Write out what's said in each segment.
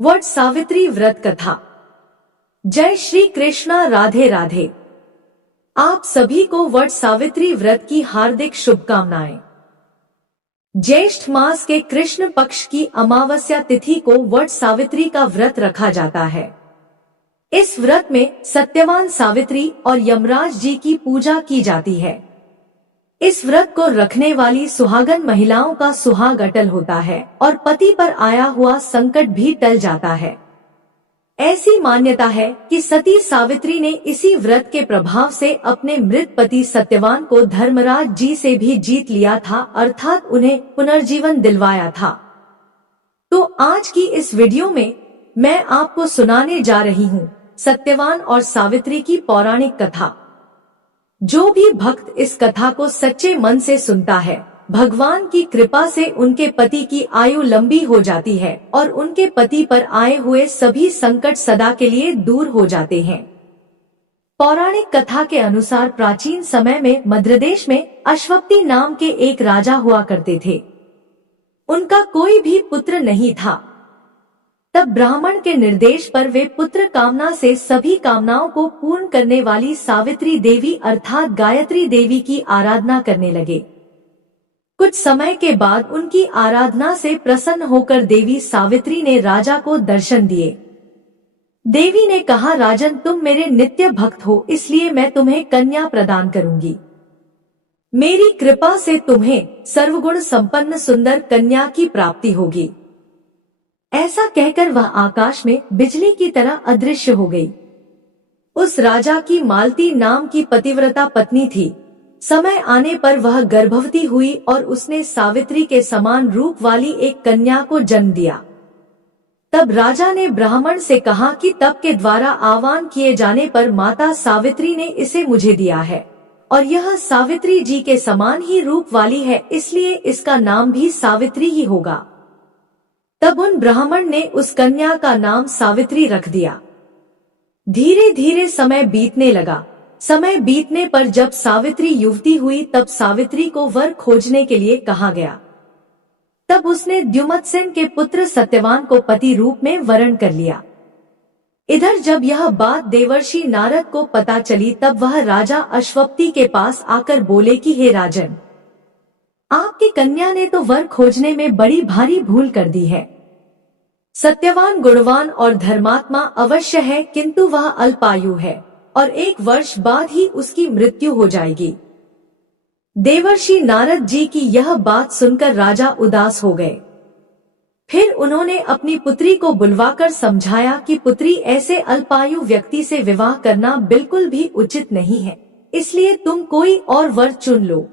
वट सावित्री व्रत कथा। जय श्री कृष्णा, राधे राधे। आप सभी को वट सावित्री व्रत की हार्दिक शुभकामनाएं। ज्येष्ठ मास के कृष्ण पक्ष की अमावस्या तिथि को वट सावित्री का व्रत रखा जाता है। इस व्रत में सत्यवान सावित्री और यमराज जी की पूजा की जाती है। इस व्रत को रखने वाली सुहागन महिलाओं का सुहाग अटल होता है और पति पर आया हुआ संकट भी टल जाता है। ऐसी मान्यता है कि सती सावित्री ने इसी व्रत के प्रभाव से अपने मृत पति सत्यवान को धर्मराज जी से भी जीत लिया था, अर्थात उन्हें पुनर्जीवन दिलवाया था। तो आज की इस वीडियो में मैं आपको सुनाने जा रही हूँ सत्यवान और सावित्री की पौराणिक कथा। जो भी भक्त इस कथा को सच्चे मन से सुनता है, भगवान की कृपा से उनके पति की आयु लंबी हो जाती है और उनके पति पर आए हुए सभी संकट सदा के लिए दूर हो जाते हैं। पौराणिक कथा के अनुसार प्राचीन समय में मध्यदेश में अश्वपति नाम के एक राजा हुआ करते थे। उनका कोई भी पुत्र नहीं था। तब ब्राह्मण के निर्देश पर वे पुत्र कामना से सभी कामनाओं को पूर्ण करने वाली सावित्री देवी अर्थात गायत्री देवी की आराधना करने लगे। कुछ समय के बाद उनकी आराधना से प्रसन्न होकर देवी सावित्री ने राजा को दर्शन दिए। देवी ने कहा, राजन, तुम मेरे नित्य भक्त हो, इसलिए मैं तुम्हें कन्या प्रदान करूंगी। मेरी कृपा से तुम्हें सर्वगुण संपन्न सुंदर कन्या की प्राप्ति होगी। ऐसा कहकर वह आकाश में बिजली की तरह अदृश्य हो गई। उस राजा की मालती नाम की पतिव्रता पत्नी थी। समय आने पर वह गर्भवती हुई और उसने सावित्री के समान रूप वाली एक कन्या को जन्म दिया। तब राजा ने ब्राह्मण से कहा कि तप के द्वारा आह्वान किए जाने पर माता सावित्री ने इसे मुझे दिया है और यह सावित्री जी के समान ही रूप वाली है, इसलिए इसका नाम भी सावित्री ही होगा। तब उन ब्राह्मण ने उस कन्या का नाम सावित्री रख दिया। धीरे धीरे समय बीतने लगा। समय बीतने पर जब सावित्री युवती हुई तब सावित्री को वर खोजने के लिए कहा गया। तब उसने द्युमत्सेन के पुत्र सत्यवान को पति रूप में वरण कर लिया। इधर जब यह बात देवर्षि नारद को पता चली तब वह राजा अश्वपति के पास आकर बोले कि हे राजन, आपकी कन्या ने तो वर खोजने में बड़ी भारी भूल कर दी है। सत्यवान गुणवान और धर्मात्मा अवश्य है, किंतु वह अल्पायु है और 1 वर्ष बाद ही उसकी मृत्यु हो जाएगी। देवर्षि नारद जी की यह बात सुनकर राजा उदास हो गए। फिर उन्होंने अपनी पुत्री को बुलवाकर समझाया कि पुत्री, ऐसे अल्पायु व्यक्ति से विवाह करना बिल्कुल भी उचित नहीं है, इसलिए तुम कोई और वर चुन लो।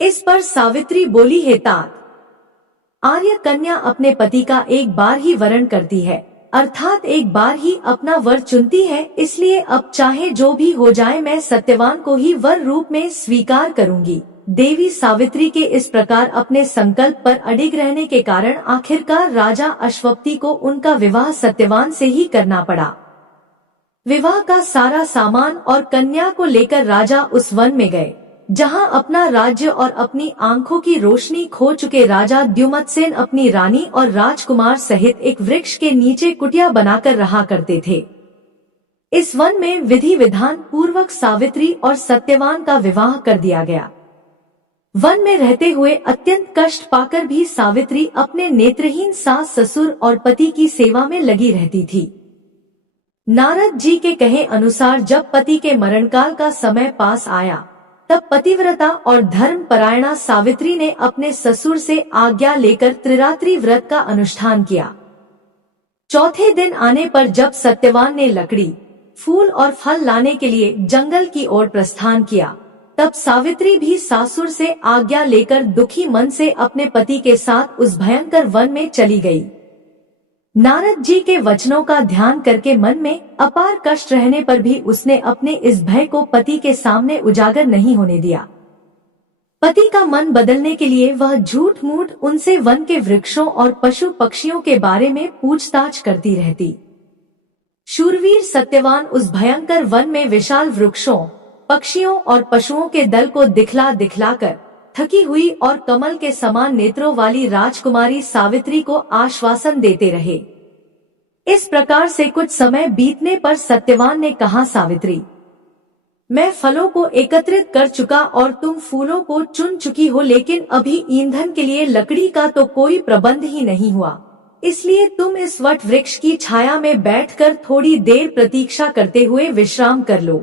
इस पर सावित्री बोली, हे तात, आर्य कन्या अपने पति का एक बार ही वरण करती है, अर्थात एक बार ही अपना वर चुनती है, इसलिए अब चाहे जो भी हो जाए मैं सत्यवान को ही वर रूप में स्वीकार करूंगी। देवी सावित्री के इस प्रकार अपने संकल्प पर अडिग रहने के कारण आखिरकार राजा अश्वपति को उनका विवाह सत्यवान से ही करना पड़ा। विवाह का सारा सामान और कन्या को लेकर राजा उस वन में गए जहां अपना राज्य और अपनी आंखों की रोशनी खो चुके राजा द्युमत्सेन अपनी रानी और राजकुमार सहित एक वृक्ष के नीचे कुटिया बनाकर रहा करते थे। इस वन में विधि विधान पूर्वक सावित्री और सत्यवान का विवाह कर दिया गया। वन में रहते हुए अत्यंत कष्ट पाकर भी सावित्री अपने नेत्रहीन सास ससुर और पति की सेवा में लगी रहती थी। नारद जी के कहे अनुसार जब पति के मरणकाल का समय पास आया तब पतिव्रता और धर्म परायणा सावित्री ने अपने ससुर से आज्ञा लेकर त्रिरात्रि व्रत का अनुष्ठान किया। चौथे दिन आने पर जब सत्यवान ने लकड़ी, फूल और फल लाने के लिए जंगल की ओर प्रस्थान किया तब सावित्री भी सासुर से आज्ञा लेकर दुखी मन से अपने पति के साथ उस भयंकर वन में चली गई। नारद जी के वचनों का ध्यान करके मन में अपार कष्ट रहने पर भी उसने अपने इस भय को पति के सामने उजागर नहीं होने दिया। पति का मन बदलने के लिए वह झूठ मूठ उनसे वन के वृक्षों और पशु पक्षियों के बारे में पूछताछ करती रहती। शूरवीर सत्यवान उस भयंकर वन में विशाल वृक्षों, पक्षियों और पशुओं के दल को दिखला दिखलाकर थकी हुई और कमल के समान नेत्रों वाली राजकुमारी सावित्री को आश्वासन देते रहे। इस प्रकार से कुछ समय बीतने पर सत्यवान ने कहा, सावित्री, मैं फलों को एकत्रित कर चुका और तुम फूलों को चुन चुकी हो, लेकिन अभी ईंधन के लिए लकड़ी का तो कोई प्रबंध ही नहीं हुआ। इसलिए तुम इस वट वृक्ष की छाया में बैठकर थोड़ी देर प्रतीक्षा करते हुए विश्राम कर लो।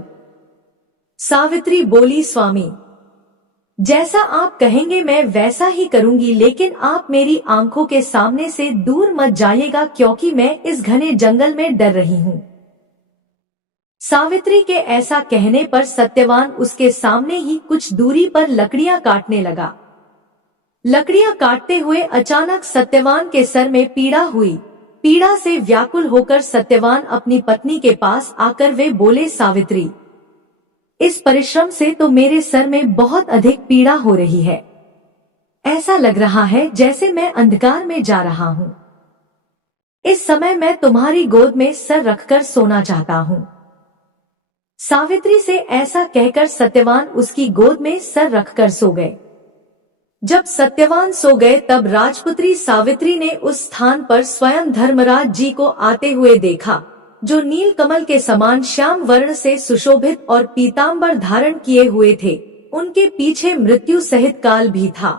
सावित्री बोली, स्वामी, जैसा आप कहेंगे मैं वैसा ही करूंगी, लेकिन आप मेरी आंखों के सामने से दूर मत जाइएगा, क्योंकि मैं इस घने जंगल में डर रही हूँ। सावित्री के ऐसा कहने पर सत्यवान उसके सामने ही कुछ दूरी पर लकड़ियां काटने लगा। लकड़ियां काटते हुए अचानक सत्यवान के सर में पीड़ा हुई। पीड़ा से व्याकुल होकर सत्यवान अपनी पत्नी के पास आकर वे बोले, सावित्री, इस परिश्रम से तो मेरे सर में बहुत अधिक पीड़ा हो रही है। ऐसा लग रहा है जैसे मैं अंधकार में जा रहा हूँ। इस समय मैं तुम्हारी गोद में सर रखकर सोना चाहता हूँ। सावित्री से ऐसा कहकर सत्यवान उसकी गोद में सर रखकर सो गए। जब सत्यवान सो गए तब राजपुत्री सावित्री ने उस स्थान पर स्वयं धर्मराज जी को आते हुए देखा, जो नील कमल के समान श्याम वर्ण से सुशोभित और पीतांबर धारण किए हुए थे। उनके पीछे मृत्यु सहित काल भी था।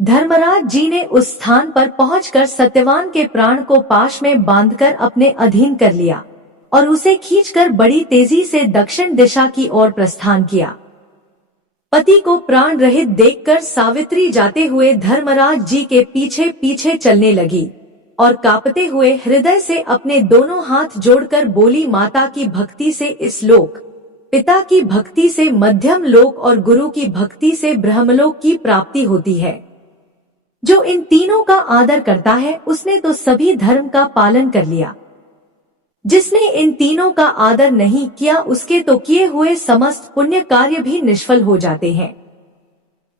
धर्मराज जी ने उस स्थान पर पहुंचकर सत्यवान के प्राण को पाश में बांधकर अपने अधीन कर लिया और उसे खींचकर बड़ी तेजी से दक्षिण दिशा की ओर प्रस्थान किया। पति को प्राण रहित देखकर सावित्री जाते हुए धर्मराज जी के पीछे पीछे चलने लगी और कांपते हुए हृदय से अपने दोनों हाथ जोड़कर बोली, माता की भक्ति से इस लोक, पिता की भक्ति से मध्यम लोक और गुरु की भक्ति से ब्रह्मलोक की प्राप्ति होती है। जो इन तीनों का आदर करता है उसने तो सभी धर्म का पालन कर लिया। जिसने इन तीनों का आदर नहीं किया उसके तो किए हुए समस्त पुण्य कार्य भी निष्फल हो जाते हैं।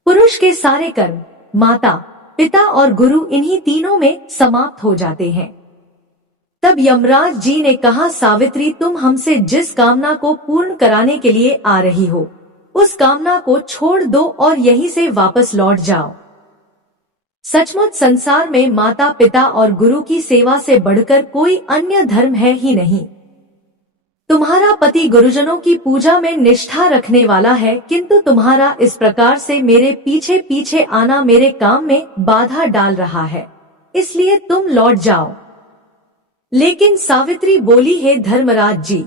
पुरुष के सारे कर्म माता, पिता और गुरु इन्हीं तीनों में समाप्त हो जाते हैं। तब यमराज जी ने कहा, सावित्री, तुम हमसे जिस कामना को पूर्ण कराने के लिए आ रही हो उस कामना को छोड़ दो और यहीं से वापस लौट जाओ। सचमुच संसार में माता पिता और गुरु की सेवा से बढ़कर कोई अन्य धर्म है ही नहीं। तुम्हारा पति गुरुजनों की पूजा में निष्ठा रखने वाला है, किंतु तुम्हारा इस प्रकार से मेरे पीछे पीछे आना मेरे काम में बाधा डाल रहा है, इसलिए तुम लौट जाओ। लेकिन सावित्री बोली, हे धर्मराज जी,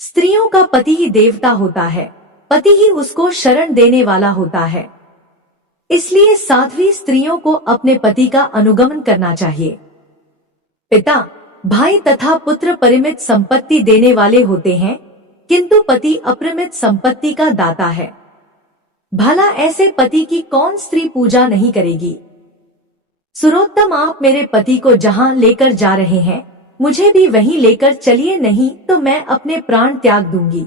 स्त्रियों का पति ही देवता होता है, पति ही उसको शरण देने वाला होता है। इसलिए साध्वी स्त्रियों को अपने पति का अनुगमन करना चाहिए। पिता, भाई तथा पुत्र परिमित संपत्ति देने वाले होते हैं, किंतु पति अपरिमित संपत्ति का दाता है। भला ऐसे पति की कौन स्त्री पूजा नहीं करेगी। सुरोत्तम, आप मेरे पति को जहां लेकर जा रहे हैं मुझे भी वहीं लेकर चलिए, नहीं तो मैं अपने प्राण त्याग दूंगी।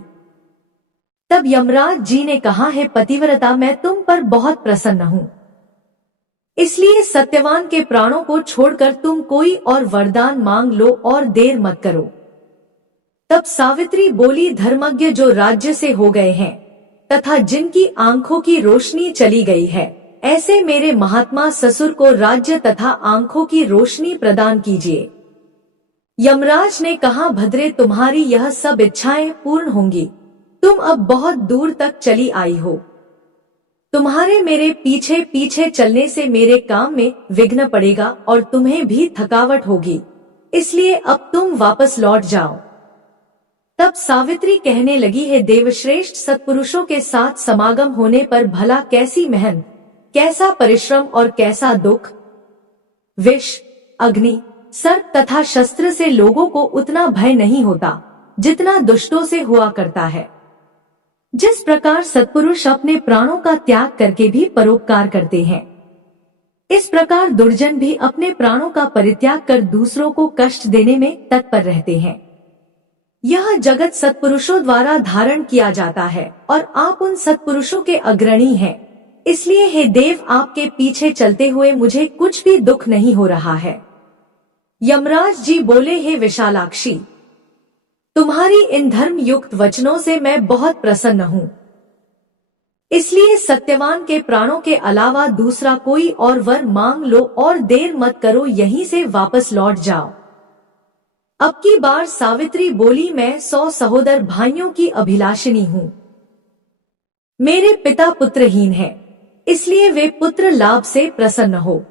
तब यमराज जी ने कहा, है पतिव्रता, मैं तुम पर बहुत प्रसन्न हूँ, इसलिए सत्यवान के प्राणों को छोड़कर तुम कोई और वरदान मांग लो और देर मत करो। तब सावित्री बोली, धर्मज्ञ जो राज्य से हो गए हैं तथा जिनकी आंखों की रोशनी चली गई है, ऐसे मेरे महात्मा ससुर को राज्य तथा आंखों की रोशनी प्रदान कीजिए। यमराज ने कहा, भद्रे, तुम्हारी यह सब इच्छाएं पूर्ण होंगी। तुम अब बहुत दूर तक चली आई हो। तुम्हारे मेरे पीछे पीछे चलने से मेरे काम में विघ्न पड़ेगा और तुम्हें भी थकावट होगी, इसलिए अब तुम वापस लौट जाओ। तब सावित्री कहने लगी, है देवश्रेष्ठ, सत्पुरुषों के साथ समागम होने पर भला कैसी मेहनत, कैसा परिश्रम और कैसा दुख। विष, अग्नि, सर्प तथा शस्त्र से लोगों को उतना भय नहीं होता जितना दुष्टों से हुआ करता है। जिस प्रकार सत्पुरुष अपने प्राणों का त्याग करके भी परोपकार करते हैं, इस प्रकार दुर्जन भी अपने प्राणों का परित्याग कर दूसरों को कष्ट देने में तत्पर रहते हैं। यह जगत सत्पुरुषों द्वारा धारण किया जाता है और आप उन सत्पुरुषों के अग्रणी हैं। इसलिए हे देव, आपके पीछे चलते हुए मुझे कुछ भी दुख नहीं हो रहा है। यमराज जी बोले, हे विशालाक्षी, तुम्हारी इन धर्म युक्त वचनों से मैं बहुत प्रसन्न हूँ, इसलिए सत्यवान के प्राणों के अलावा दूसरा कोई और वर मांग लो और देर मत करो, यहीं से वापस लौट जाओ। अब की बार सावित्री बोली, मैं 100 सहोदर भाइयों की अभिलाषिनी हूँ। मेरे पिता पुत्रहीन हैं, इसलिए वे पुत्र लाभ से प्रसन्न हो।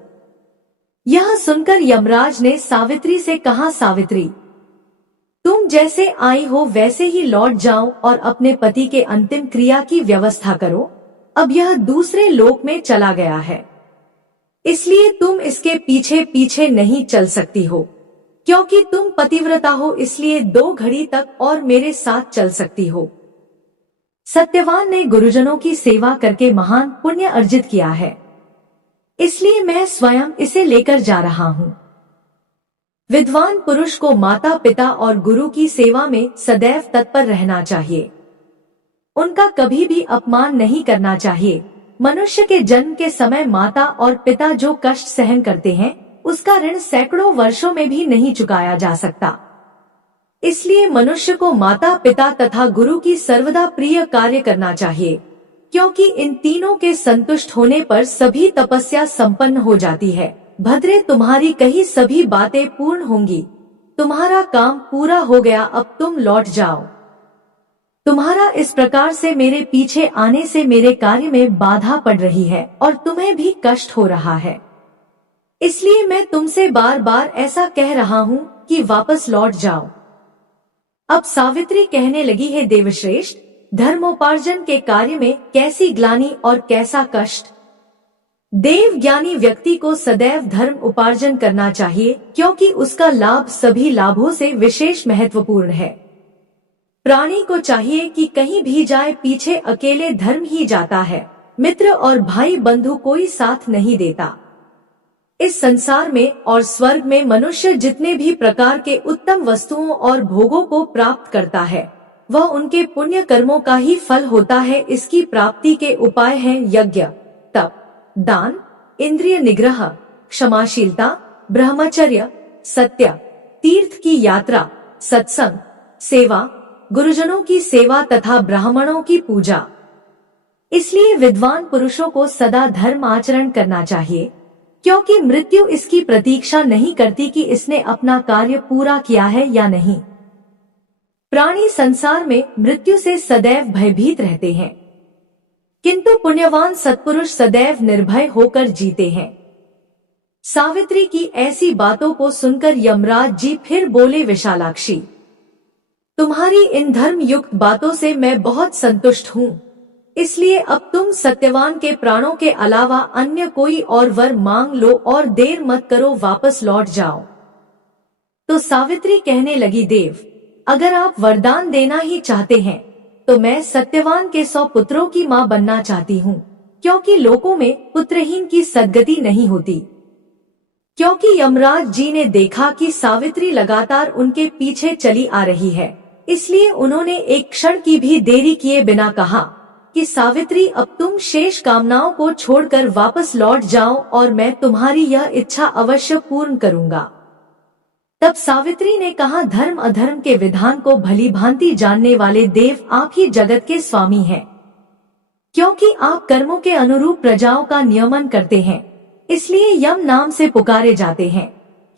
यह सुनकर यमराज ने सावित्री से कहा, सावित्री, तुम जैसे आई हो वैसे ही लौट जाओ और अपने पति के अंतिम क्रिया की व्यवस्था करो। अब यह दूसरे लोक में चला गया है, इसलिए तुम इसके पीछे पीछे नहीं चल सकती हो। क्योंकि तुम पतिव्रता हो, इसलिए 2 घड़ी तक और मेरे साथ चल सकती हो। सत्यवान ने गुरुजनों की सेवा करके महान पुण्य अर्जित किया है, इसलिए मैं स्वयं इसे लेकर जा रहा हूँ। विद्वान पुरुष को माता पिता और गुरु की सेवा में सदैव तत्पर रहना चाहिए। उनका कभी भी अपमान नहीं करना चाहिए। मनुष्य के जन्म के समय माता और पिता जो कष्ट सहन करते हैं, उसका ऋण सैकड़ों वर्षों में भी नहीं चुकाया जा सकता। इसलिए मनुष्य को माता पिता तथा गुरु की सर्वदा प्रिय कार्य करना चाहिए, क्योंकि इन तीनों के संतुष्ट होने पर सभी तपस्या संपन्न हो जाती है। भद्रे, तुम्हारी कही सभी बातें पूर्ण होंगी। तुम्हारा काम पूरा हो गया, अब तुम लौट जाओ। तुम्हारा इस प्रकार से मेरे पीछे आने से मेरे कार्य में बाधा पड़ रही है और तुम्हें भी कष्ट हो रहा है। इसलिए मैं तुमसे बार बार ऐसा कह रहा हूँ कि वापस लौट जाओ। अब सावित्री कहने लगी, है देवश्रेष्ठ, धर्मोपार्जन के कार्य में कैसी ग्लानि और कैसा कष्ट। देव ज्ञानी व्यक्ति को सदैव धर्म उपार्जन करना चाहिए, क्योंकि उसका लाभ सभी लाभों से विशेष महत्वपूर्ण है। प्राणी को चाहिए कि कहीं भी जाए पीछे अकेले धर्म ही जाता है, मित्र और भाई बंधु कोई साथ नहीं देता। इस संसार में और स्वर्ग में मनुष्य जितने भी प्रकार के उत्तम वस्तुओं और भोगों को प्राप्त करता है, वह उनके पुण्य कर्मों का ही फल होता है। इसकी प्राप्ति के उपाय हैं यज्ञ, तप, दान, इंद्रिय निग्रह, क्षमाशीलता, ब्रह्मचर्य, सत्य, तीर्थ की यात्रा, सत्संग, सेवा, गुरुजनों की सेवा तथा ब्राह्मणों की पूजा। इसलिए विद्वान पुरुषों को सदा धर्म आचरण करना चाहिए, क्योंकि मृत्यु इसकी प्रतीक्षा नहीं करती कि इसने अपना कार्य पूरा किया है या नहीं। प्राणी संसार में मृत्यु से सदैव भयभीत रहते हैं, किंतु पुण्यवान सत्पुरुष सदैव निर्भय होकर जीते हैं। सावित्री की ऐसी बातों को सुनकर यमराज जी फिर बोले, विशालाक्षी, तुम्हारी इन धर्म युक्त बातों से मैं बहुत संतुष्ट हूँ। इसलिए अब तुम सत्यवान के प्राणों के अलावा अन्य कोई और वर मांग लो और देर मत करो, वापस लौट जाओ। तो सावित्री कहने लगी, देव, अगर आप वरदान देना ही चाहते हैं तो मैं सत्यवान के 100 पुत्रों की माँ बनना चाहती हूँ, क्योंकि लोकों में पुत्रहीन की सद्गति नहीं होती। क्योंकि यमराज जी ने देखा कि सावित्री लगातार उनके पीछे चली आ रही है, इसलिए उन्होंने एक क्षण की भी देरी किए बिना कहा कि सावित्री, अब तुम शेष कामनाओं को छोड़कर वापस लौट जाओ और मैं तुम्हारी यह इच्छा अवश्य पूर्ण करूंगा। तब सावित्री ने कहा, धर्म अधर्म के विधान को भली भांति जानने वाले देव, आप ही जगत के स्वामी हैं। क्योंकि आप कर्मों के अनुरूप प्रजाओं का नियमन करते हैं, इसलिए यम नाम से पुकारे जाते हैं।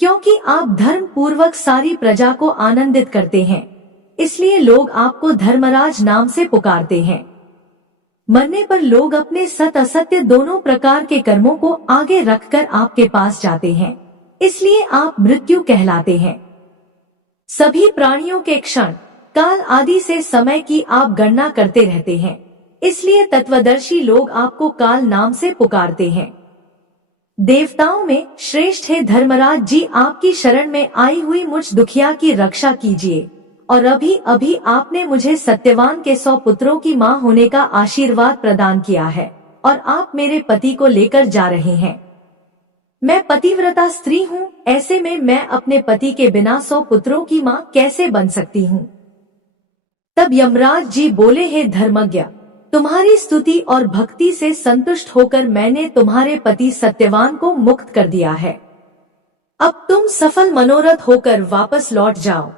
क्योंकि आप धर्म पूर्वक सारी प्रजा को आनंदित करते हैं, इसलिए लोग आपको धर्मराज नाम से पुकारते हैं। मरने पर लोग अपने सत असत्य दोनों प्रकार के कर्मों को आगे रखकर आपके पास जाते हैं, इसलिए आप मृत्यु कहलाते हैं। सभी प्राणियों के क्षण, काल आदि से समय की आप गणना करते रहते हैं, इसलिए तत्वदर्शी लोग आपको काल नाम से पुकारते हैं। देवताओं में श्रेष्ठ है धर्मराज जी, आपकी शरण में आई हुई मुझ दुखिया की रक्षा कीजिए। और अभी अभी आपने मुझे सत्यवान के 100 पुत्रों की माँ होने का आशीर्वाद प्रदान किया है और आप मेरे पति को लेकर जा रहे हैं। मैं पतिव्रता स्त्री हूँ, ऐसे में मैं अपने पति के बिना 100 पुत्रों की माँ कैसे बन सकती हूँ। तब यमराज जी बोले, हे धर्मज्ञ, तुम्हारी स्तुति और भक्ति से संतुष्ट होकर मैंने तुम्हारे पति सत्यवान को मुक्त कर दिया है। अब तुम सफल मनोरथ होकर वापस लौट जाओ।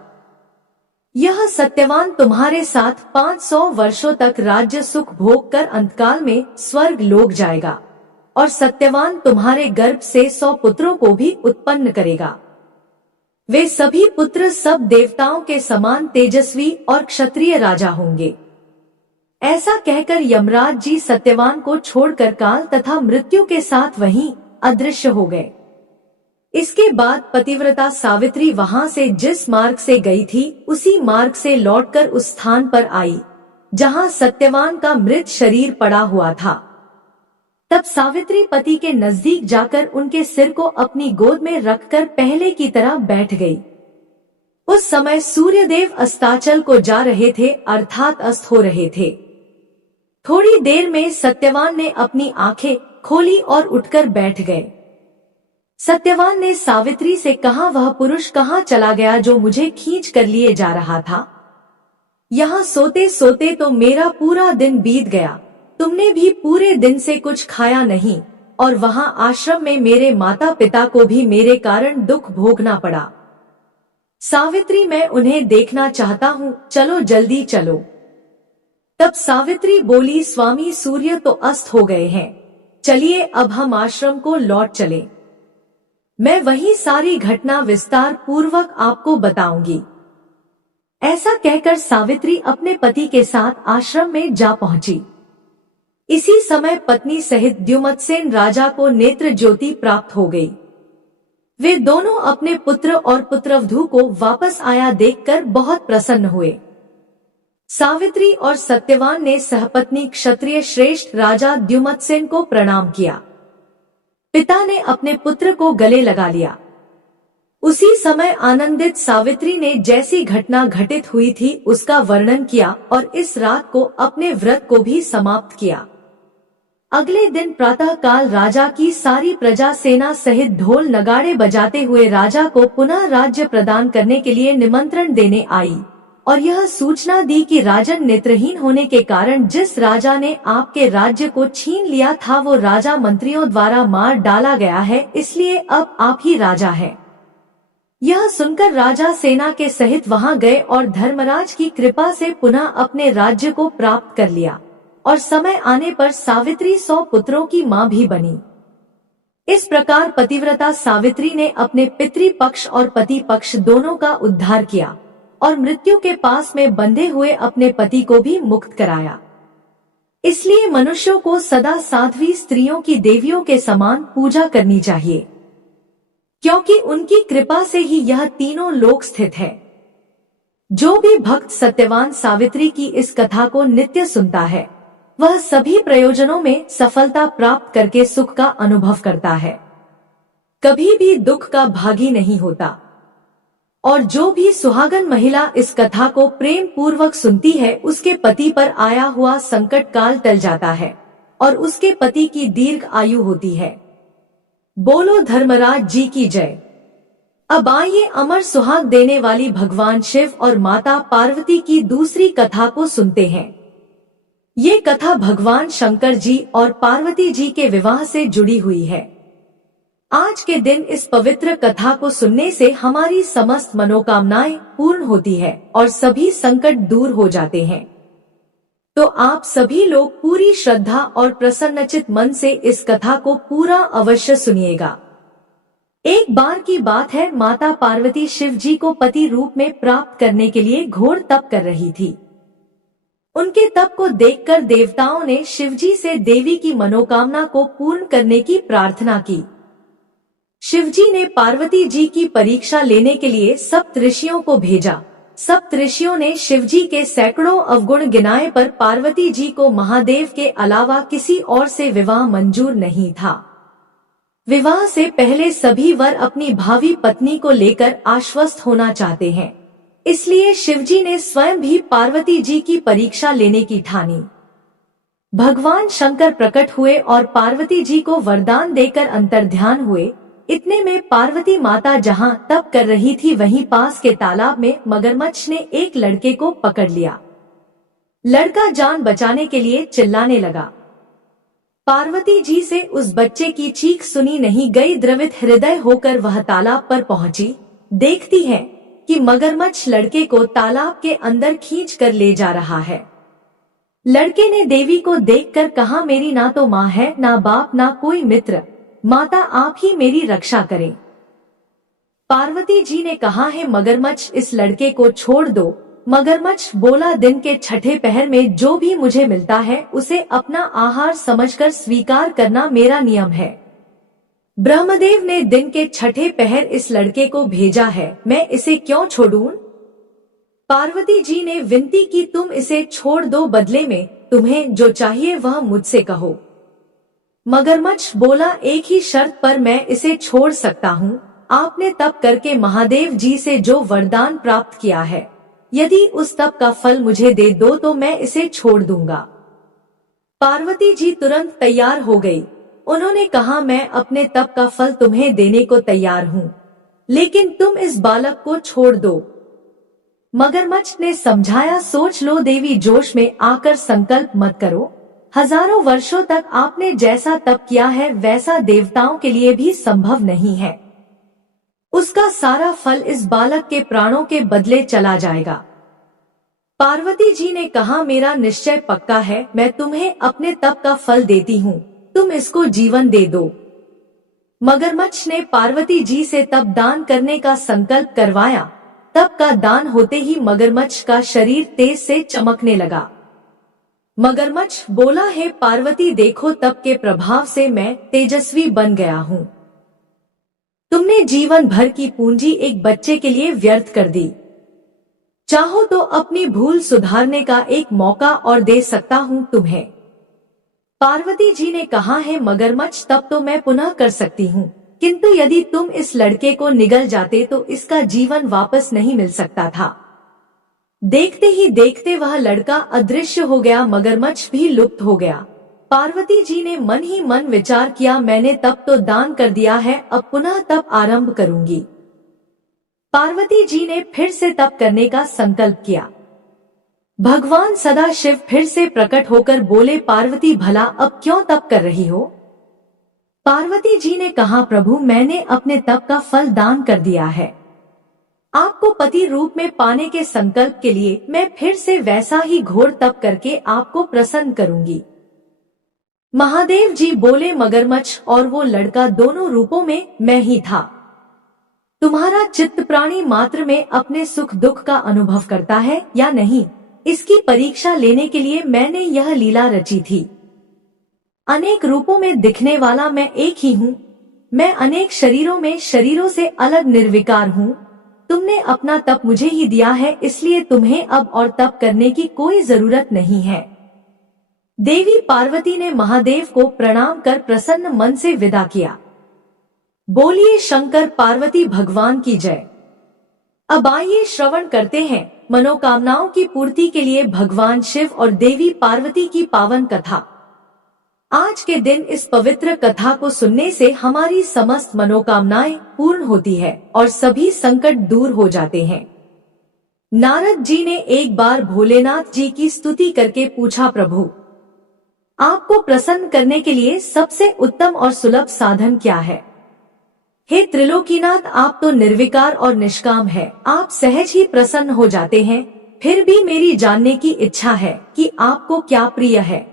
यह सत्यवान तुम्हारे साथ 500 वर्षों तक राज्य सुख भोग कर अंतकाल में स्वर्ग लोक जाएगा और सत्यवान तुम्हारे गर्भ से 100 पुत्रों को भी उत्पन्न करेगा। वे सभी पुत्र सब देवताओं के समान तेजस्वी और क्षत्रिय राजा होंगे। ऐसा कहकर यमराज जी सत्यवान को छोड़कर काल तथा मृत्यु के साथ वहीं अदृश्य हो गए। इसके बाद पतिव्रता सावित्री वहां से जिस मार्ग से गई थी उसी मार्ग से लौटकर उस स्थान पर आई जहां सत्यवान का मृत शरीर पड़ा हुआ था। तब सावित्री पति के नजदीक जाकर उनके सिर को अपनी गोद में रखकर पहले की तरह बैठ गई। उस समय सूर्यदेव अस्ताचल को जा रहे थे, अर्थात अस्त हो रहे थे। थोड़ी देर में सत्यवान ने अपनी आंखें खोली और उठकर बैठ गए। सत्यवान ने सावित्री से कहा, वह पुरुष कहाँ चला गया जो मुझे खींच कर लिए जा रहा था? यहाँ सोते सोते तो मेरा पूरा दिन बीत गया। तुमने भी पूरे दिन से कुछ खाया नहीं और वहाँ आश्रम में मेरे माता पिता को भी मेरे कारण दुख भोगना पड़ा। सावित्री, मैं उन्हें देखना चाहता हूँ, चलो जल्दी चलो। तब सावित्री बोली, स्वामी सूर्य तो अस्त हो गए हैं, चलिए अब हम आश्रम को लौट चले। मैं वही सारी घटना विस्तार पूर्वक आपको बताऊंगी। ऐसा कहकर सावित्री अपने पति के साथ आश्रम में जा पहुंची। इसी समय पत्नी सहित द्युमत्सेन राजा को नेत्र ज्योति प्राप्त हो गई। वे दोनों अपने पुत्र और पुत्रवधू को वापस आया देखकर बहुत प्रसन्न हुए। सावित्री और सत्यवान ने सहपत्नी क्षत्रिय श्रेष्ठ राजा द्युमत्सेन को प्रणाम किया। पिता ने अपने पुत्र को गले लगा लिया। उसी समय आनंदित सावित्री ने जैसी घटना घटित हुई थी उसका वर्णन किया और इस रात को अपने व्रत को भी समाप्त किया। अगले दिन प्रातः काल राजा की सारी प्रजा सेना सहित ढोल नगाड़े बजाते हुए राजा को पुनः राज्य प्रदान करने के लिए निमंत्रण देने आई और यह सूचना दी कि राजन नेत्रहीन होने के कारण जिस राजा ने आपके राज्य को छीन लिया था वो राजा मंत्रियों द्वारा मार डाला गया है, इसलिए अब आप ही राजा हैं। यह सुनकर राजा सेना के सहित वहां गए और धर्मराज की कृपा से पुनः अपने राज्य को प्राप्त कर लिया और समय आने पर सावित्री 100 पुत्रों की मां भी बनी। इस प्रकार पतिव्रता सावित्री ने अपने पितृपक्ष और पति पक्ष दोनों का उद्धार किया और मृत्यु के पास में बंधे हुए अपने पति को भी मुक्त कराया। इसलिए मनुष्यों को सदा साध्वी स्त्रियों की देवियों के समान पूजा करनी चाहिए, क्योंकि उनकी कृपा से ही यह तीनों लोक स्थित है। जो भी भक्त सत्यवान सावित्री की इस कथा को नित्य सुनता है वह सभी प्रयोजनों में सफलता प्राप्त करके सुख का अनुभव करता है, कभी भी दुख का भागी नहीं होता। और जो भी सुहागन महिला इस कथा को प्रेम पूर्वक सुनती है उसके पति पर आया हुआ संकट काल टल जाता है और उसके पति की दीर्घ आयु होती है। बोलो धर्मराज जी की जय। अब आइए अमर सुहाग देने वाली भगवान शिव और माता पार्वती की दूसरी कथा को सुनते हैं। ये कथा भगवान शंकर जी और पार्वती जी के विवाह से जुड़ी हुई है। आज के दिन इस पवित्र कथा को सुनने से हमारी समस्त मनोकामनाएं पूर्ण होती है और सभी संकट दूर हो जाते हैं। तो आप सभी लोग पूरी श्रद्धा और प्रसन्नचित मन से इस कथा को पूरा अवश्य सुनिएगा। एक बार की बात है, माता पार्वती शिव जी को पति रूप में प्राप्त करने के लिए घोर तप कर रही थी। उनके तप को देखकर देवताओं ने शिव जी से देवी की मनोकामना को पूर्ण करने की प्रार्थना की। शिवजी ने पार्वती जी की परीक्षा लेने के लिए सप्तऋषियों को भेजा। सप्तऋषियों ने शिवजी के सैकड़ों अवगुण गिनाए पर पार्वती जी को महादेव के अलावा किसी और से विवाह मंजूर नहीं था। विवाह से पहले सभी वर अपनी भावी पत्नी को लेकर आश्वस्त होना चाहते हैं, इसलिए शिवजी ने स्वयं भी पार्वती जी की परीक्षा लेने की ठानी। भगवान शंकर प्रकट हुए और पार्वती जी को वरदान देकर अंतर्ध्यान हुए। इतने में पार्वती माता जहां तप कर रही थी वहीं पास के तालाब में मगरमच्छ ने एक लड़के को पकड़ लिया। लड़का जान बचाने के लिए चिल्लाने लगा। पार्वती जी से उस बच्चे की चीख सुनी नहीं गई। द्रवित हृदय होकर वह तालाब पर पहुंची। देखती है कि मगरमच्छ लड़के को तालाब के अंदर खींच कर ले जा रहा है। लड़के ने देवी को देखकर कहा, मेरी ना तो माँ है, ना बाप, ना कोई मित्र, माता आप ही मेरी रक्षा करें। पार्वती जी ने कहा, है मगरमच्छ, इस लड़के को छोड़ दो। मगरमच्छ बोला, दिन के छठे पहर में जो भी मुझे मिलता है उसे अपना आहार समझकर स्वीकार करना मेरा नियम है। ब्रह्मदेव ने दिन के छठे पहर इस लड़के को भेजा है, मैं इसे क्यों छोड़ूं? पार्वती जी ने विनती की, तुम इसे छोड़ दो, बदले में तुम्हें जो चाहिए वह मुझसे कहो। मगरमच्छ बोला, एक ही शर्त पर मैं इसे छोड़ सकता हूँ। आपने तप करके महादेव जी से जो वरदान प्राप्त किया है, यदि उस तप का फल मुझे दे दो तो मैं इसे छोड़ दूंगा। पार्वती जी तुरंत तैयार हो गई। उन्होंने कहा, मैं अपने तप का फल तुम्हें देने को तैयार हूँ, लेकिन तुम इस बालक को छोड़ दो। मगरमच्छ ने समझाया, सोच लो देवी, जोश में आकर संकल्प मत करो। हजारों वर्षों तक आपने जैसा तप किया है वैसा देवताओं के लिए भी संभव नहीं है। उसका सारा फल इस बालक के प्राणों के बदले चला जाएगा। पार्वती जी ने कहा, मेरा निश्चय पक्का है, मैं तुम्हें अपने तप का फल देती हूँ, तुम इसको जीवन दे दो। मगरमच्छ ने पार्वती जी से तप दान करने का संकल्प करवाया। तप का दान होते ही मगरमच्छ का शरीर तेज से चमकने लगा। मगरमच्छ बोला, है पार्वती, देखो तप के प्रभाव से मैं तेजस्वी बन गया हूँ। तुमने जीवन भर की पूंजी एक बच्चे के लिए व्यर्थ कर दी। चाहो तो अपनी भूल सुधारने का एक मौका और दे सकता हूँ तुम्हें। पार्वती जी ने कहा, है मगरमच्छ, तब तो मैं पुनः कर सकती हूँ, किंतु यदि तुम इस लड़के को निगल जाते तो इसका जीवन वापस नहीं मिल सकता था। देखते ही देखते वह लड़का अदृश्य हो गया, मगरमच्छ भी लुप्त हो गया। पार्वती जी ने मन ही मन विचार किया, मैंने तप तो दान कर दिया है, अब पुनः तप आरंभ करूंगी। पार्वती जी ने फिर से तप करने का संकल्प किया। भगवान सदाशिव फिर से प्रकट होकर बोले, पार्वती, भला अब क्यों तप कर रही हो? पार्वती जी ने कहा, प्रभु, मैंने अपने तप का फल दान कर दिया है। आपको पति रूप में पाने के संकल्प के लिए मैं फिर से वैसा ही घोर तप करके आपको प्रसन्न करूंगी। महादेव जी बोले, मगरमच्छ और वो लड़का दोनों रूपों में मैं ही था। तुम्हारा चित्त प्राणी मात्र में अपने सुख दुख का अनुभव करता है या नहीं, इसकी परीक्षा लेने के लिए मैंने यह लीला रची थी। अनेक रूपों में दिखने वाला मैं एक ही हूँ। मैं अनेक शरीरों में शरीरों से अलग निर्विकार हूँ। तुमने अपना तप मुझे ही दिया है, इसलिए तुम्हें अब और तप करने की कोई जरूरत नहीं है। देवी पार्वती ने महादेव को प्रणाम कर प्रसन्न मन से विदा किया। बोलिए शंकर पार्वती भगवान की जय। अब आइए श्रवण करते हैं मनोकामनाओं की पूर्ति के लिए भगवान शिव और देवी पार्वती की पावन कथा। आज के दिन इस पवित्र कथा को सुनने से हमारी समस्त मनोकामनाएं पूर्ण होती है और सभी संकट दूर हो जाते हैं। नारद जी ने एक बार भोलेनाथ जी की स्तुति करके पूछा, प्रभु, आपको प्रसन्न करने के लिए सबसे उत्तम और सुलभ साधन क्या है? हे त्रिलोकीनाथ, आप तो निर्विकार और निष्काम है, आप सहज ही प्रसन्न हो जाते हैं। फिर भी मेरी जानने की इच्छा है कि आपको क्या प्रिय है।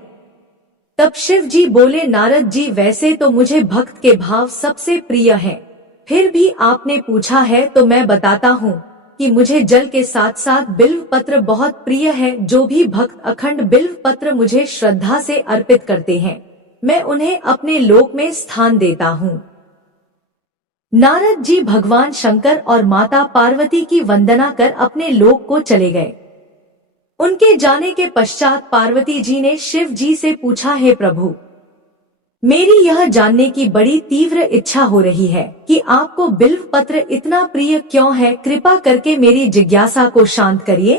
तब शिव जी बोले, नारद जी, वैसे तो मुझे भक्त के भाव सबसे प्रिय हैं। फिर भी आपने पूछा है तो मैं बताता हूँ कि मुझे जल के साथ साथ बिल्व पत्र बहुत प्रिय है। जो भी भक्त अखंड बिल्व पत्र मुझे श्रद्धा से अर्पित करते हैं, मैं उन्हें अपने लोक में स्थान देता हूँ। नारद जी भगवान शंकर और माता पार्वती की वंदना कर अपने लोक को चले गए। उनके जाने के पश्चात पार्वती जी ने शिव जी से पूछा, हे प्रभु, मेरी यह जानने की बड़ी तीव्र इच्छा हो रही है कि आपको बिल्व पत्र इतना प्रिय क्यों है, कृपा करके मेरी जिज्ञासा को शांत करिए।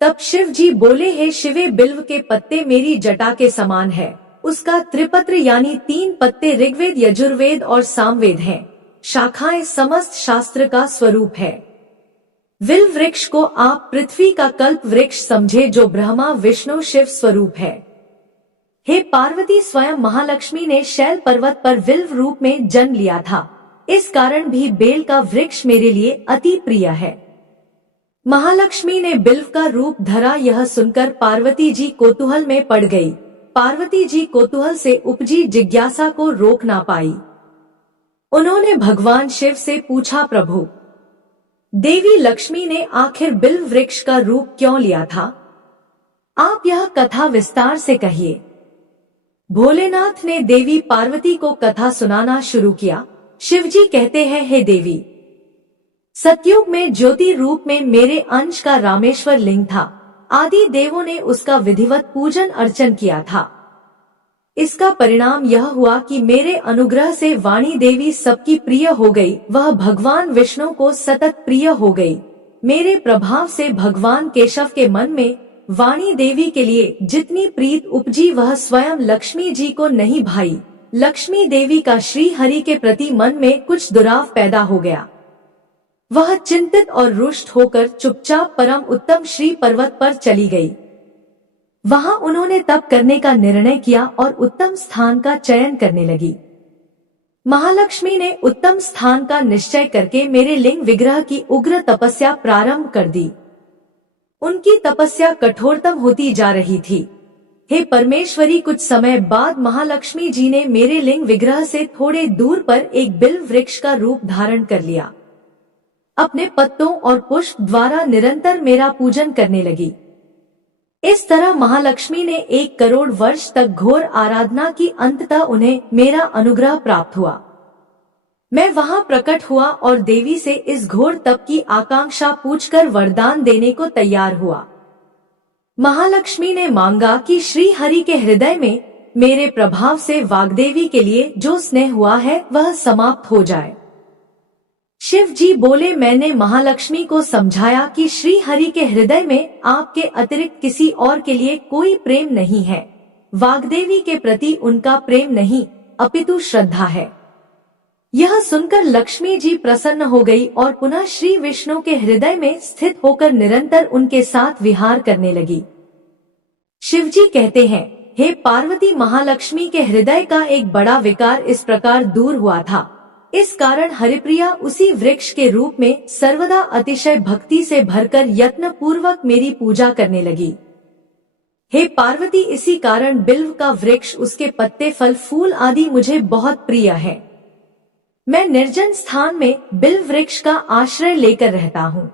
तब शिव जी बोले, हे शिवे, बिल्व के पत्ते मेरी जटा के समान है। उसका त्रिपत्र यानी 3 पत्ते ऋग्वेद, यजुर्वेद और सामवेद हैं। शाखाएं समस्त शास्त्र का स्वरूप है। बिल्व वृक्ष को आप पृथ्वी का कल्प वृक्ष समझे, जो ब्रह्मा विष्णु शिव स्वरूप है। हे पार्वती, स्वयं महालक्ष्मी ने शैल पर्वत पर बिल्व रूप में जन्म लिया था। इस कारण भी बेल का वृक्ष मेरे लिए अति प्रिय है। महालक्ष्मी ने बिल्व का रूप धरा, यह सुनकर पार्वती जी कौतूहल में पड़ गई। पार्वती जी कौतूहल से उपजी जिज्ञासा को रोक ना पाई। उन्होंने भगवान शिव से पूछा, प्रभु, देवी लक्ष्मी ने आखिर बिल्व वृक्ष का रूप क्यों लिया था? आप यह कथा विस्तार से कहिए। भोलेनाथ ने देवी पार्वती को कथा सुनाना शुरू किया। शिवजी कहते हैं, हे देवी, सतयुग में ज्योति रूप में मेरे अंश का रामेश्वर लिंग था। आदि देवों ने उसका विधिवत पूजन अर्चन किया था। इसका परिणाम यह हुआ कि मेरे अनुग्रह से वाणी देवी सबकी प्रिय हो गई। वह भगवान विष्णु को सतत प्रिय हो गई। मेरे प्रभाव से भगवान केशव के मन में वाणी देवी के लिए जितनी प्रीत उपजी वह स्वयं लक्ष्मी जी को नहीं भाई। लक्ष्मी देवी का श्री हरि के प्रति मन में कुछ दुराव पैदा हो गया। वह चिंतित और रुष्ट होकर चुपचाप परम उत्तम श्री पर्वत पर चली गई। वहां उन्होंने तप करने का निर्णय किया और उत्तम स्थान का चयन करने लगी। महालक्ष्मी ने उत्तम स्थान का निश्चय करके मेरे लिंग विग्रह की उग्र तपस्या प्रारंभ कर दी। उनकी तपस्या कठोरतम होती जा रही थी। हे परमेश्वरी, कुछ समय बाद महालक्ष्मी जी ने मेरे लिंग विग्रह से थोड़े दूर पर एक बिल्व वृक्ष का रूप धारण कर लिया। अपने पत्तों और पुष्प द्वारा निरंतर मेरा पूजन करने लगी। इस तरह महालक्ष्मी ने 1 करोड़ वर्ष तक घोर आराधना की। अंततः उन्हें मेरा अनुग्रह प्राप्त हुआ। मैं वहां प्रकट हुआ और देवी से इस घोर तप की आकांक्षा पूछकर वरदान देने को तैयार हुआ। महालक्ष्मी ने मांगा कि श्री हरि के हृदय में मेरे प्रभाव से वाग्देवी के लिए जो स्नेह हुआ है वह समाप्त हो जाए। शिव जी बोले, मैंने महालक्ष्मी को समझाया कि श्री हरि के हृदय में आपके अतिरिक्त किसी और के लिए कोई प्रेम नहीं है। वाग्देवी के प्रति उनका प्रेम नहीं अपितु श्रद्धा है। यह सुनकर लक्ष्मी जी प्रसन्न हो गई और पुनः श्री विष्णु के हृदय में स्थित होकर निरंतर उनके साथ विहार करने लगी। शिव जी कहते हैं, हे पार्वती, महालक्ष्मी के हृदय का एक बड़ा विकार इस प्रकार दूर हुआ था। इस कारण हरिप्रिया उसी वृक्ष के रूप में सर्वदा अतिशय भक्ति से भरकर यत्न पूर्वक मेरी पूजा करने लगी। हे पार्वती, इसी कारण बिल्व का वृक्ष, उसके पत्ते, फल, फूल आदि मुझे बहुत प्रिय है। मैं निर्जन स्थान में बिल्व वृक्ष का आश्रय लेकर रहता हूँ।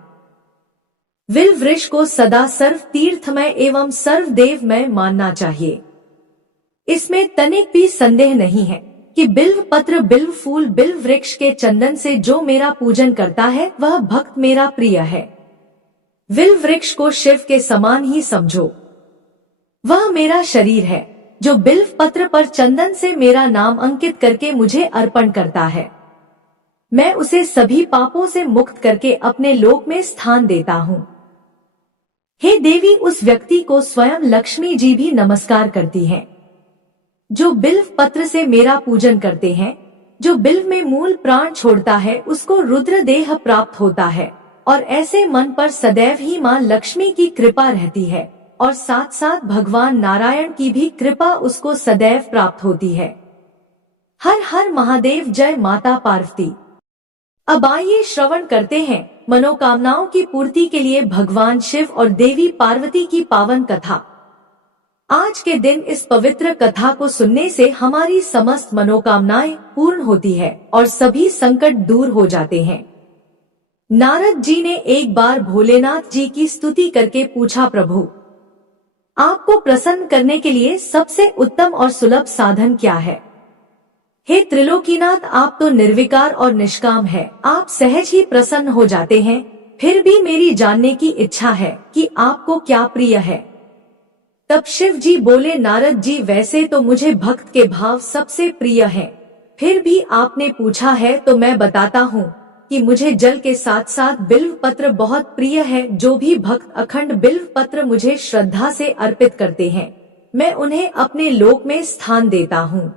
बिल्व वृक्ष को सदा सर्व तीर्थमय एवं सर्व देवमय मानना चाहिए। इसमें तनिक भी संदेह नहीं है कि बिल्व पत्र, बिल्व फूल, बिल्व वृक्ष के चंदन से जो मेरा पूजन करता है वह भक्त मेरा प्रिय है। बिल्व वृक्ष को शिव के समान ही समझो। वह मेरा शरीर है जो बिल्व पत्र पर चंदन से मेरा नाम अंकित करके मुझे अर्पण करता है। मैं उसे सभी पापों से मुक्त करके अपने लोक में स्थान देता हूँ। हे देवी, उस व्यक्ति को स्वयं लक्ष्मी जी भी नमस्कार करती हैं जो बिल्व पत्र से मेरा पूजन करते हैं। जो बिल्व में मूल प्राण छोड़ता है उसको रुद्र देह प्राप्त होता है और ऐसे मन पर सदैव ही मां लक्ष्मी की कृपा रहती है और साथ साथ भगवान नारायण की भी कृपा उसको सदैव प्राप्त होती है। हर हर महादेव, जय माता पार्वती। अब आइए श्रवण करते हैं मनोकामनाओं की पूर्ति के लिए भगवान शिव और देवी पार्वती की पावन कथा। आज के दिन इस पवित्र कथा को सुनने से हमारी समस्त मनोकामनाएं पूर्ण होती है और सभी संकट दूर हो जाते हैं। नारद जी ने एक बार भोलेनाथ जी की स्तुति करके पूछा, प्रभु, आपको प्रसन्न करने के लिए सबसे उत्तम और सुलभ साधन क्या है? हे त्रिलोकीनाथ, आप तो निर्विकार और निष्काम है। आप सहज ही प्रसन्न हो जाते हैं। फिर भी मेरी जानने की इच्छा है कि आपको क्या प्रिय है। तब शिव जी बोले, नारद जी, वैसे तो मुझे भक्त के भाव सबसे प्रिय हैं। फिर भी आपने पूछा है तो मैं बताता हूँ कि मुझे जल के साथ साथ बिल्व पत्र बहुत प्रिय है। जो भी भक्त अखंड बिल्व पत्र मुझे श्रद्धा से अर्पित करते हैं, मैं उन्हें अपने लोक में स्थान देता हूँ।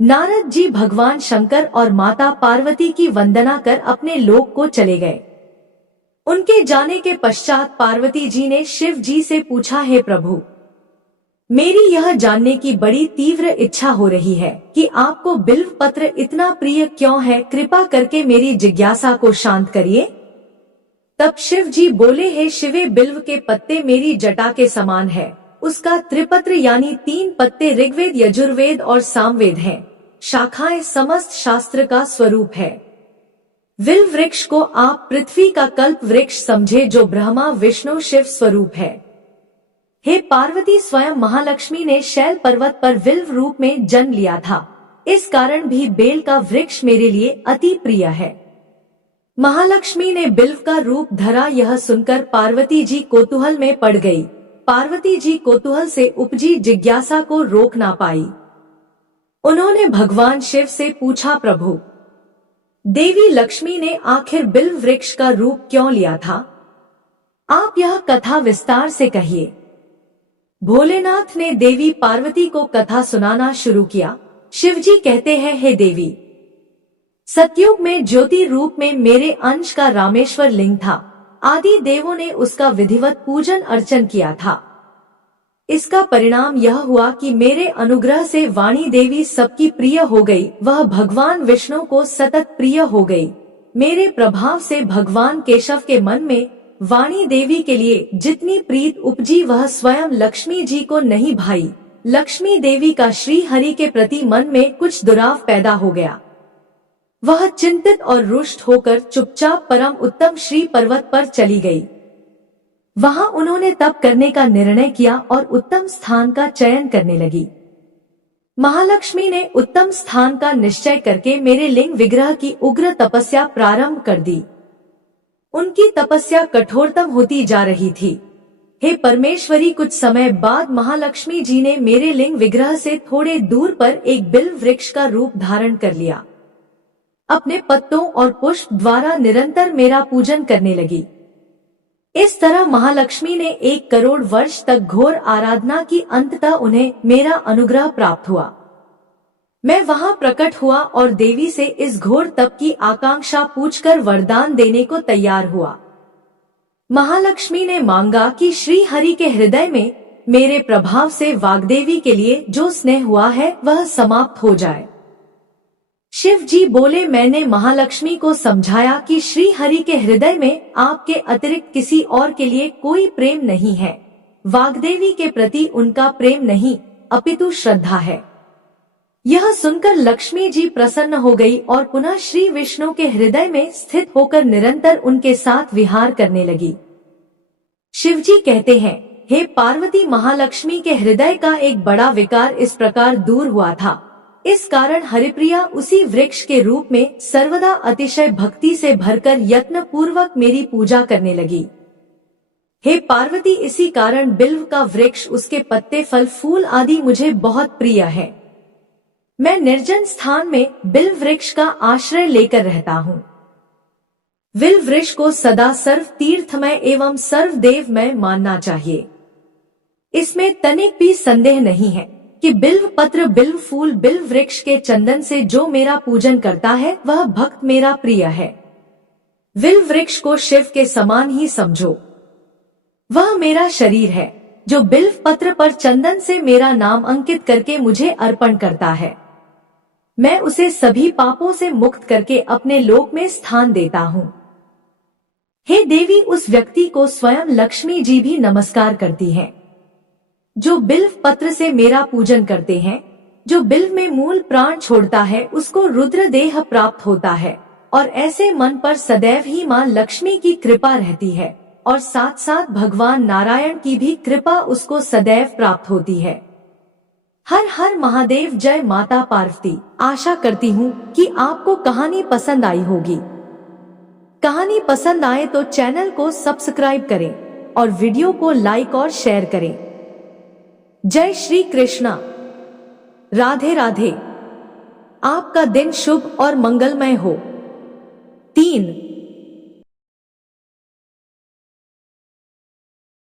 नारद जी भगवान शंकर और माता पार्वती की वंदना कर अपने लोक को चले गए। उनके जाने के पश्चात पार्वती जी ने शिव जी से पूछा, हे प्रभु, मेरी यह जानने की बड़ी तीव्र इच्छा हो रही है कि आपको बिल्व पत्र इतना प्रिय क्यों है। कृपा करके मेरी जिज्ञासा को शांत करिए। तब शिव जी बोले, हे शिवे, बिल्व के पत्ते मेरी जटा के समान है। उसका त्रिपत्र यानी 3 पत्ते ऋग्वेद, यजुर्वेद और सामवेद हैं। शाखाएं समस्त शास्त्र का स्वरूप है। विल वृक्ष को आप पृथ्वी का कल्प वृक्ष समझे, जो ब्रह्मा विष्णु शिव स्वरूप है। हे पार्वती, स्वयं महालक्ष्मी ने शैल पर्वत पर विल्व रूप में जन्म लिया था, इस कारण भी बेल का वृक्ष मेरे लिए अति प्रिय है। महालक्ष्मी ने बिल्व का रूप धरा, यह सुनकर पार्वती जी कौतूहल में पड़ गई। पार्वती जी कौतूहल से उपजी जिज्ञासा को रोक ना पाई। उन्होंने भगवान शिव से पूछा, प्रभु, देवी लक्ष्मी ने आखिर बिल्व वृक्ष का रूप क्यों लिया था? आप यह कथा विस्तार से कहिए। भोलेनाथ ने देवी पार्वती को कथा सुनाना शुरू किया। शिवजी कहते हैं, हे देवी, सतयुग में ज्योति रूप में मेरे अंश का रामेश्वर लिंग था। आदि देवों ने उसका विधिवत पूजन अर्चन किया था। इसका परिणाम यह हुआ कि मेरे अनुग्रह से वाणी देवी सबकी प्रिय हो गई। वह भगवान विष्णु को सतत प्रिय हो गई। मेरे प्रभाव से भगवान केशव के मन में वाणी देवी के लिए जितनी प्रीत उपजी, वह स्वयं लक्ष्मी जी को नहीं भाई। लक्ष्मी देवी का श्री हरि के प्रति मन में कुछ दुराव पैदा हो गया। वह चिंतित और रुष्ट होकर चुपचाप परम उत्तम श्री पर्वत पर चली गई। वहां उन्होंने तप करने का निर्णय किया और उत्तम स्थान का चयन करने लगी। महालक्ष्मी ने उत्तम स्थान का निश्चय करके मेरे लिंग विग्रह की उग्र तपस्या प्रारंभ कर दी। उनकी तपस्या कठोरतम होती जा रही थी। हे परमेश्वरी, कुछ समय बाद महालक्ष्मी जी ने मेरे लिंग विग्रह से थोड़े दूर पर एक बिल्व वृक्ष का रूप धारण कर लिया। अपने पत्तों और पुष्प द्वारा निरंतर मेरा पूजन करने लगी। इस तरह महालक्ष्मी ने 1 करोड़ वर्ष तक घोर आराधना की। अंततः उन्हें मेरा अनुग्रह प्राप्त हुआ। मैं वहां प्रकट हुआ और देवी से इस घोर तप की आकांक्षा पूछकर वरदान देने को तैयार हुआ। महालक्ष्मी ने मांगा कि श्री हरि के हृदय में मेरे प्रभाव से वाग्देवी के लिए जो स्नेह हुआ है वह समाप्त हो जाए। शिव जी बोले, मैंने महालक्ष्मी को समझाया कि श्री हरि के हृदय में आपके अतिरिक्त किसी और के लिए कोई प्रेम नहीं है। वाग्देवी के प्रति उनका प्रेम नहीं अपितु श्रद्धा है। यह सुनकर लक्ष्मी जी प्रसन्न हो गई और पुनः श्री विष्णु के हृदय में स्थित होकर निरंतर उनके साथ विहार करने लगी। शिव जी कहते हैं, हे पार्वती, महालक्ष्मी के हृदय का एक बड़ा विकार इस प्रकार दूर हुआ था। इस कारण हरिप्रिया उसी वृक्ष के रूप में सर्वदा अतिशय भक्ति से भरकर यत्न पूर्वक मेरी पूजा करने लगी। हे पार्वती, इसी कारण बिल्व का वृक्ष, उसके पत्ते, फल, फूल आदि मुझे बहुत प्रिय है। मैं निर्जन स्थान में बिल्व वृक्ष का आश्रय लेकर रहता हूँ। बिल्व वृक्ष को सदा सर्व तीर्थमय एवं सर्वदेवमय मानना चाहिए। इसमें तनिक भी संदेह नहीं है कि बिल्व पत्र, बिल्व फूल, बिल्व वृक्ष के चंदन से जो मेरा पूजन करता है वह भक्त मेरा प्रिय है। बिल्व वृक्ष को शिव के समान ही समझो। वह मेरा शरीर है जो बिल्व पत्र पर चंदन से मेरा नाम अंकित करके मुझे अर्पण करता है। मैं उसे सभी पापों से मुक्त करके अपने लोक में स्थान देता हूँ। हे देवी, उस व्यक्ति को स्वयं लक्ष्मी जी भी नमस्कार करती हैं, जो बिल्व पत्र से मेरा पूजन करते हैं। जो बिल्व में मूल प्राण छोड़ता है उसको रुद्र देह प्राप्त होता है, और ऐसे मन पर सदैव ही मां लक्ष्मी की कृपा रहती है, और साथ साथ भगवान नारायण की भी कृपा उसको सदैव प्राप्त होती है। हर हर महादेव, जय माता पार्वती। आशा करती हूँ कि आपको कहानी पसंद आई होगी। कहानी पसंद आए तो चैनल को सब्सक्राइब करें और वीडियो को लाइक और शेयर करें। जय श्री कृष्णा। राधे राधे। आपका दिन शुभ और मंगलमय हो। 3